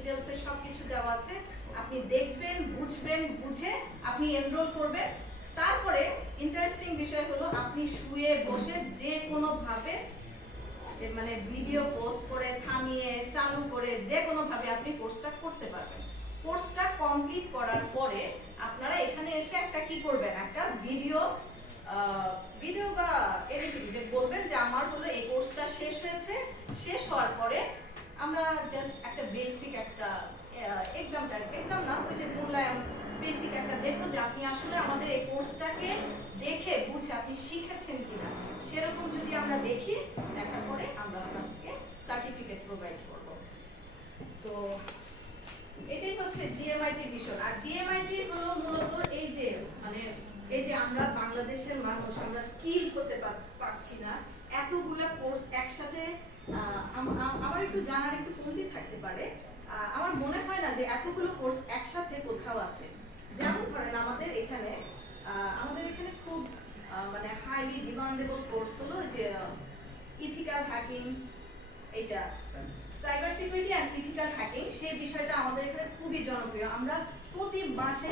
ডিটেইলসে সবকিছু দেওয়া আছে। আপনি দেখবেন, বুঝবেন, বুঝে আপনি এনরোল করবেন। তারপরে ইন্টারেস্টিং বিষয় হলো আপনি শুয়ে বসে যে কোনো ভাবে মানে ভিডিও পোস্ট করে, থামিয়ে, চালু করে যে কোনো ভাবে আপনি কোর্সটা করতে পারবেন। কোর্সটা কমপ্লিট করার পরে আপনারা এখানে এসে একটা কি করবেন, একটা ভিডিও বা এনিথিং যে বলবেন যে আমার হলো এই কোর্সটা শেষ হয়েছে। শেষ হওয়ার পরে আমরা জাস্ট একটা বেসিক একটা এক্সাম না, ওই যে মূল্যায়ন বেসিক একটা দেখো যে আপনি আসলে আমাদের এই কোর্সটাকে দেখে বুঝে আপনি শিখেছেন কিনা। সেরকম যদি আমরা দেখি, দেখার পরে আমরা আপনাকে সার্টিফিকেট প্রোভাইড করব। তো এটাই হচ্ছে জিএমআইটির বিষয়। আর জিএমআইটি হলো মূলত এই যে মানে এই যে আমরা বাংলাদেশের মানুষ আমরা স্কিল হতে পারছি না, এতগুলা কোর্স একসাথে। আমার একটু জানার একটু কমতি থাকতে পারে, আমার মনে হয় না যে এতগুলো কোর্স একসাথে কোথাও আছে। যেমন ধরেন আমাদের এখানে খুব মানে হাইলি ডিমান্ডেবল কোর্স হলো যে ইথিক্যাল হ্যাকিং, এটা cyber security and ethical hacking. সেই বিষয়টা আমাদের এখানে খুবই জনপ্রিয়। আমরা প্রতি মাসে